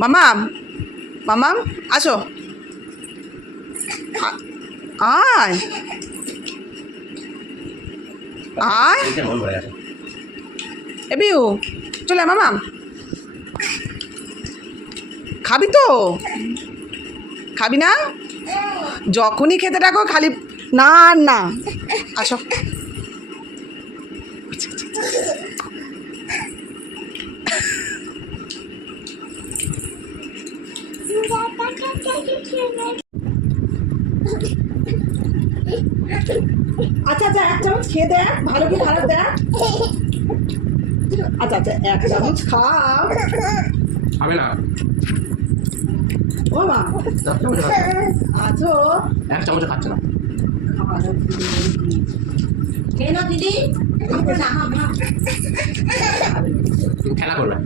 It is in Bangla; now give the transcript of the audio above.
মামাম মামাম আসো, আয় আয় এ বিউ চলে আয় মামাম। খাবি তো? খাবি না? যখনই খেতে ডাকো খালি না না। আসো। আচ্ছা আচ্ছা, এক চামচ খেয়ে দেখ, ভালো কি খারাপ দেখ। আচ্ছা আচ্ছা, এক চামচ খাও। খাবে না? ও মা আছো? এক চামচ খাচ্ছে না। খেয়ে নাও দিদি। খেলা করবে।